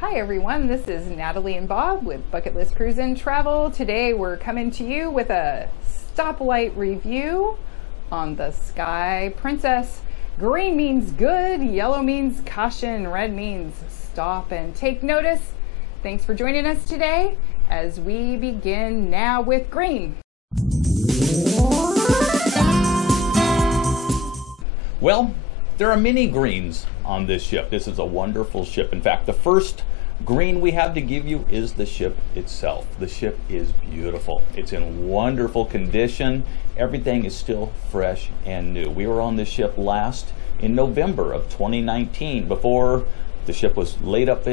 Hi everyone, this is Natalie and Bob with Bucket List Cruise and Travel. Today we're coming to you with a stoplight review on the Sky Princess. Green means good, yellow means caution, red means stop and take notice. Thanks for joining us today as we begin now with green. Well, there are many greens on this ship. This is a wonderful ship. In fact, the first green we have to give you is the ship itself. The ship is beautiful. It's in wonderful condition. Everything is still fresh and new. We were on this ship last in November of 2019 before the ship was laid up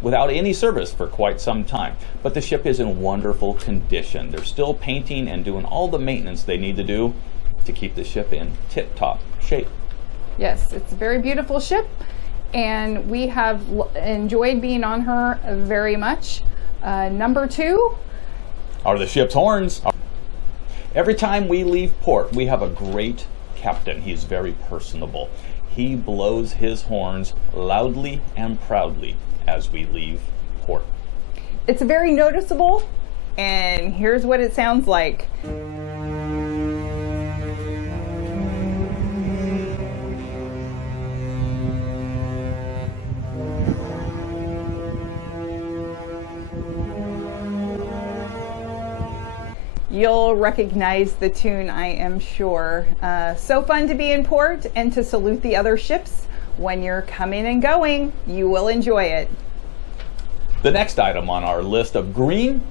without any service for quite some time. But the ship is in wonderful condition. They're still painting and doing all the maintenance they need to do to keep the ship in tip-top shape. Yes, it's a very beautiful ship, and we have enjoyed being on her very much. Number two are the ship's horns. Every time we leave port, we have a great captain. He's very personable. He blows his horns loudly and proudly as we leave port. It's very noticeable, and here's what it sounds like. You'll recognize the tune, I am sure. So fun to be in port and to salute the other ships when you're coming and going. You will enjoy it. The next item on our list of green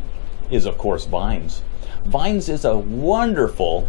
is, of course, Vines. Vines is a wonderful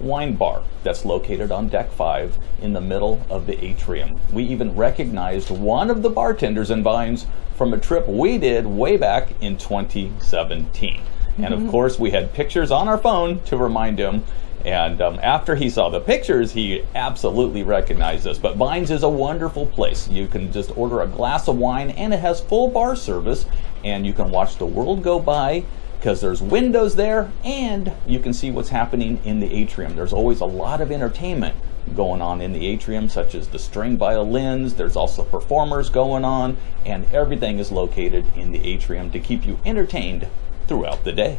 wine bar that's located on deck 5 in the middle of the atrium. We even recognized one of the bartenders in Vines from a trip we did way back in 2017. And of course, we had pictures on our phone to remind him. And after he saw the pictures, he absolutely recognized us. But Vines is a wonderful place. You can just order a glass of wine, and it has full bar service. And you can watch the world go by because there's windows there, and you can see what's happening in the atrium. There's always a lot of entertainment going on in the atrium, such as the string violins. There's also performers going on, and everything is located in the atrium to keep you entertained throughout the day.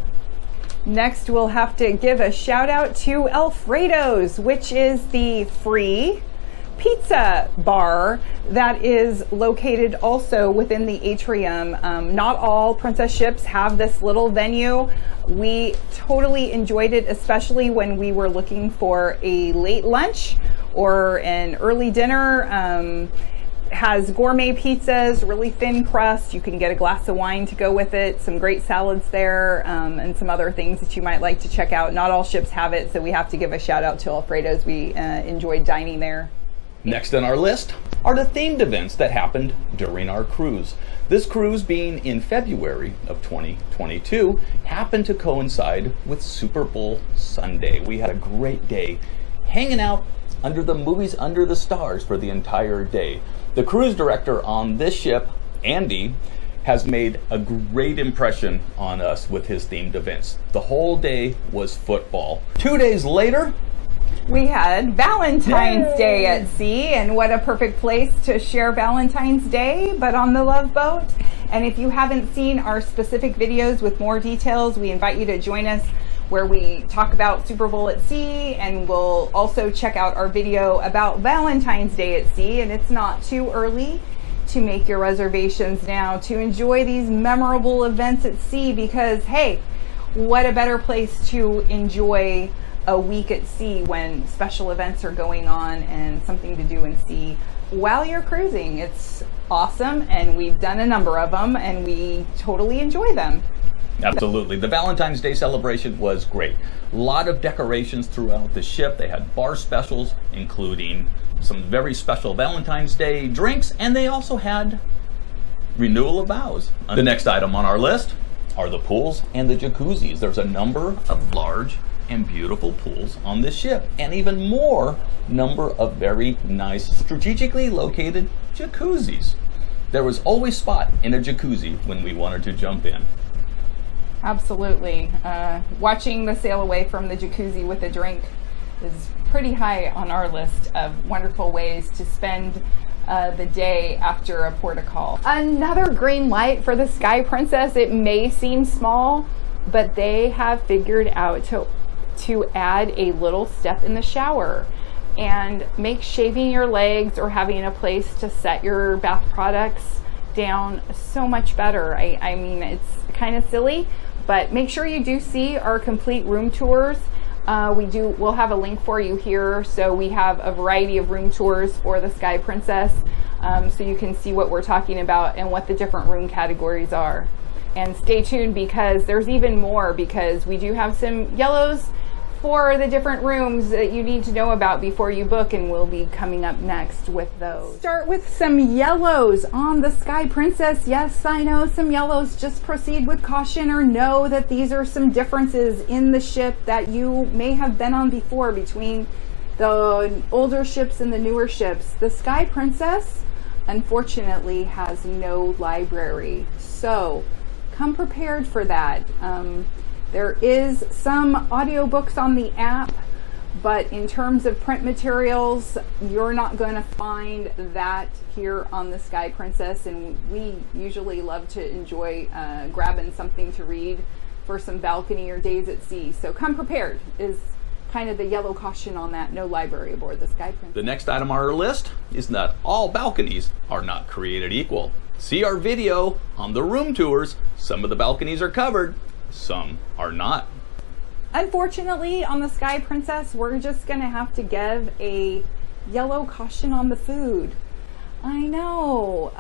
Next, we'll have to give a shout out to Alfredo's, which is the free pizza bar that is located also within the atrium. Not all Princess ships have this little venue. We totally enjoyed it, especially when we were looking for a late lunch or an early dinner. Has gourmet pizzas, really thin crust. You can get a glass of wine to go with it, some great salads there, and some other things that you might like to check out. Not all ships have it, so we have to give a shout out to Alfredo's. We enjoyed dining there. Next on our list are the themed events that happened during our cruise. This cruise, being in February of 2022, happened to coincide with Super Bowl Sunday. We had a great day hanging out under the movies under the stars for the entire day. The cruise director on this ship, Andy, has made a great impression on us with his themed events. The whole day was football. 2 days later, we had Valentine's Day at sea, and what a perfect place to share Valentine's Day, but on the Love Boat. And if you haven't seen our specific videos with more details, we invite you to join us where we talk about Super Bowl at sea, and we'll also check out our video about Valentine's Day at sea. And it's not too early to make your reservations now to enjoy these memorable events at sea, because hey, what a better place to enjoy a week at sea when special events are going on and something to do in sea while you're cruising. It's awesome, and we've done a number of them and we totally enjoy them. Absolutely. The Valentine's Day celebration was great. A lot of decorations throughout the ship. They had bar specials, including some very special Valentine's Day drinks, and they also had renewal of vows. The next item on our list are the pools and the jacuzzis. There's a number of large and beautiful pools on this ship, and even more number of very nice, strategically located jacuzzis. There was always spot in a jacuzzi when we wanted to jump in. Absolutely. Watching the sail away from the jacuzzi with a drink is pretty high on our list of wonderful ways to spend the day after a port of call. Another green light for the Sky Princess. It may seem small, but they have figured out to add a little step in the shower and make shaving your legs or having a place to set your bath products down so much better. I mean, it's kind of silly, but make sure you do see our complete room tours. We'll have a link for you here. So we have a variety of room tours for the Sky Princess, so you can see what we're talking about and what the different room categories are. And stay tuned because there's even more, because we do have some yellows for the different rooms that you need to know about before you book, and we'll be coming up next with those. Start with some yellows on the Sky Princess. Yes, I know, some yellows. Just proceed with caution, or know that these are some differences in the ship that you may have been on before between the older ships and the newer ships. The Sky Princess, unfortunately, has no library, so come prepared for that. There is some audiobooks on the app, but in terms of print materials, you're not going to find that here on the Sky Princess, and we usually love to enjoy grabbing something to read for some balcony or days at sea. So come prepared is kind of the yellow caution on that. No library aboard the Sky Princess. The next item on our list is that all balconies are not created equal. See our video on the room tours. Some of the balconies are covered, some are not. Unfortunately, on the Sky Princess, we're just going to have to give a yellow caution on the food. I know,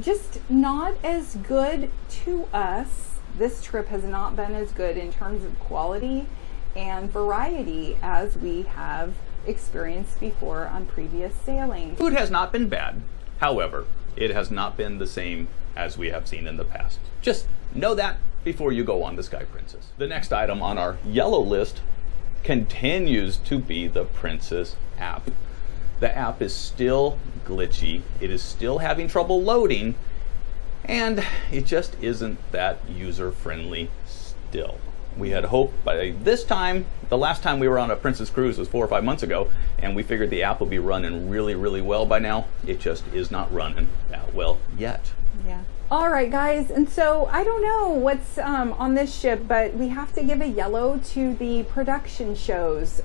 just not as good to us. This trip has not been as good in terms of quality and variety as we have experienced before on previous sailings. Food has not been bad. However, it has not been the same as we have seen in the past. Just know that before you go on the Sky Princess. The next item on our yellow list continues to be the Princess app. The app is still glitchy. It is still having trouble loading, and it just isn't that user-friendly still. We had hoped by this time, the last time we were on a Princess cruise was 4 or 5 months ago, and we figured the app will be running really, really well by now. It just is not running that well yet. Yeah. All right, guys, and so I don't know what's on this ship, but we have to give a yellow to the production shows.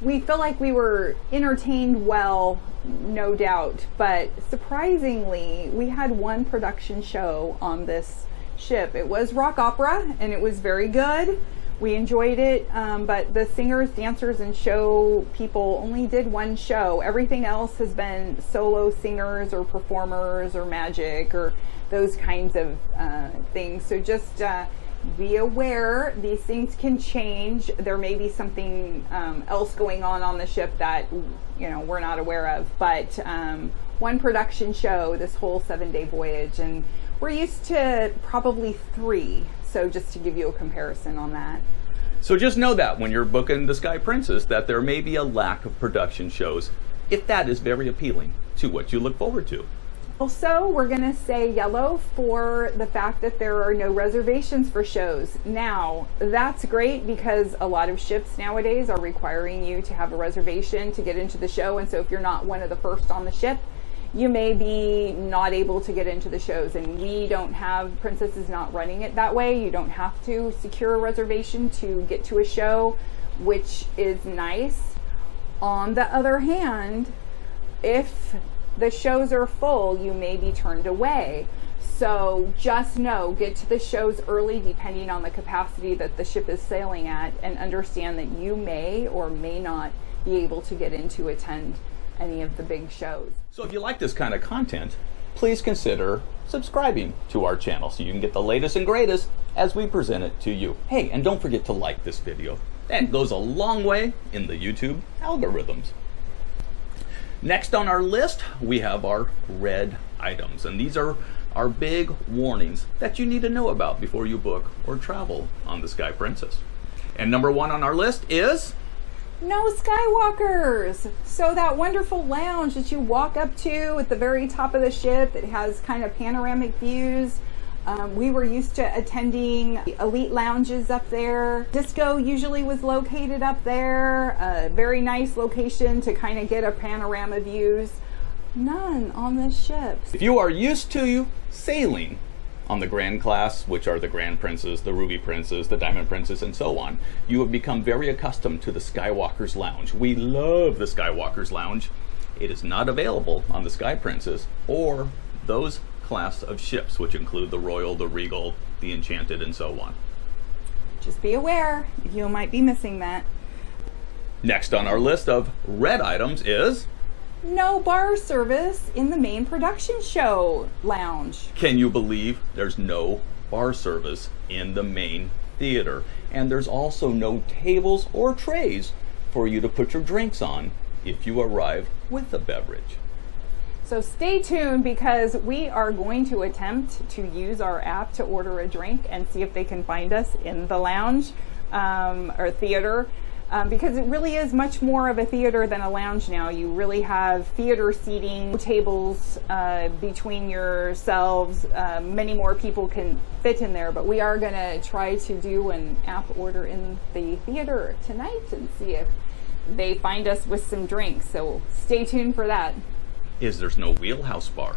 We feel like we were entertained well, no doubt, but surprisingly, we had one production show on this ship. It was rock opera, and it was very good. We enjoyed it, but the singers, dancers, and show people only did one show. Everything else has been solo singers or performers or magic or those kinds of things. So just be aware, these things can change. There may be something else going on the ship that we're not aware of. But one production show this whole 7-day voyage, and we're used to probably 3. So just to give you a comparison on that. So just know that when you're booking the Sky Princess, that there may be a lack of production shows, if that is very appealing to what you look forward to. Also, we're going to say yellow for the fact that there are no reservations for shows. Now, that's great because a lot of ships nowadays are requiring you to have a reservation to get into the show. And so if you're not one of the first on the ship, you may be not able to get into the shows, and we don't have, Princess is not running it that way. You don't have to secure a reservation to get to a show, which is nice. On the other hand, if the shows are full, you may be turned away. So just know, get to the shows early depending on the capacity that the ship is sailing at, and understand that you may or may not be able to get in to attend any of the big shows. So if you like this kind of content, please consider subscribing to our channel so you can get the latest and greatest as we present it to you. Hey, and don't forget to like this video. That goes a long way in the YouTube algorithms. Next on our list, we have our red items, and these are our big warnings that you need to know about before you book or travel on the Sky Princess. And number 1 on our list is no skywalkers. So that wonderful lounge that you walk up to at the very top of the ship that has kind of panoramic views. We were used to attending elite lounges up there. Disco usually was located up there. A very nice location to kind of get a panorama views. None on this ship. If you are used to sailing on the Grand Class, which are the Grand Princess, the Ruby Princess, the Diamond Princess, and so on, you have become very accustomed to the Skywalker's Lounge. We love the Skywalker's Lounge. It is not available on the Sky Princess or those class of ships, which include the Royal, the Regal, the Enchanted, and so on. Just be aware, you might be missing that. Next on our list of red items is no bar service in the main production show lounge. Can you believe there's no bar service in the main theater? And there's also no tables or trays for you to put your drinks on if you arrive with a beverage. So stay tuned, because we are going to attempt to use our app to order a drink and see if they can find us in the lounge or theater. Because it really is much more of a theater than a lounge now. You really have theater seating, tables between yourselves. Many more people can fit in there, but we are going to try to do an app order in the theater tonight and see if they find us with some drinks. So stay tuned for that. There's no wheelhouse bar.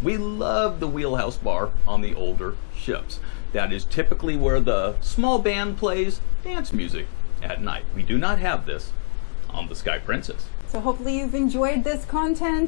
We love the wheelhouse bar on the older ships. That is typically where the small band plays dance music at night. We do not have this on the Sky Princess. So hopefully you've enjoyed this content.